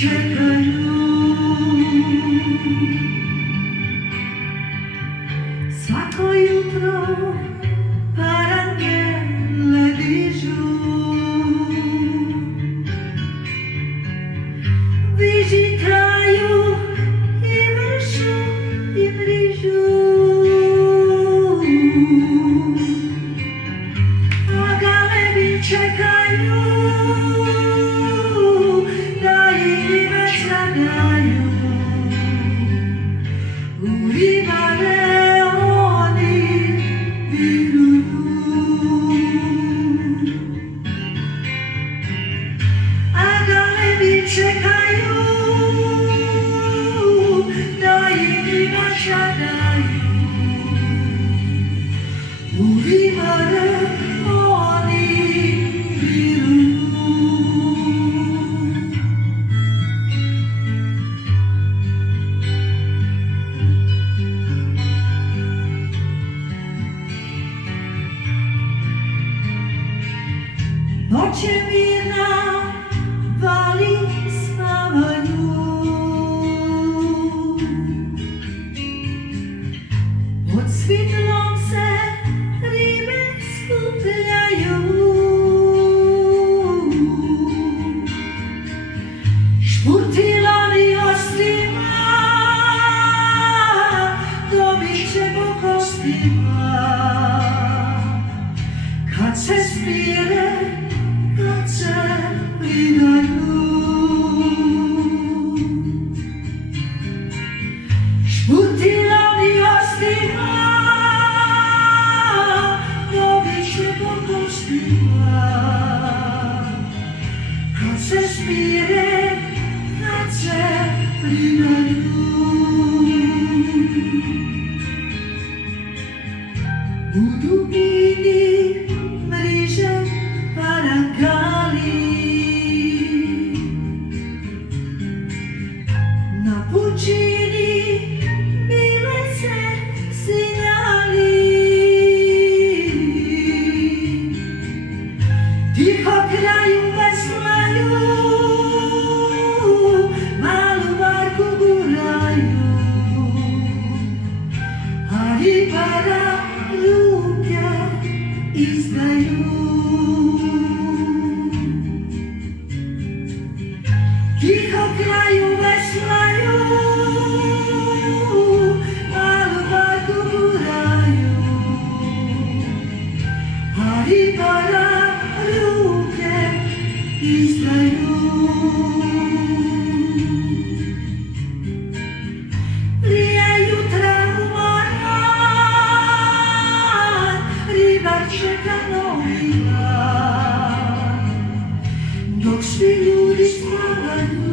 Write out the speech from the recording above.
čekaju. Svako jutro parangele dižu, viži traju i vršu i mrižu, a galebi čekaju da im veća daju. U ribare oni viruju, a galebi čekaju da im veća daju. U ribare oni viruju. Noć je mirna, vali spavaju, pod svjetlom se ribe skupljaju, špurtilani ostima dobit će po kostima, kad se smire, kad se pridaju. Špurtilani ostima dobit će po kostima, kad se smire, kad se pridaju. U dubini mriže parangali, na pučini bile se sinjali, tiho kraju veslaju, malu barku guraju, a ribara ruke izdaju. Tiho kraju veslaju, malu barku guraju, a ribara ruke izdaju. Prije jutra umoran, ribar čeka novi dan, dok svi ljudi spavaju.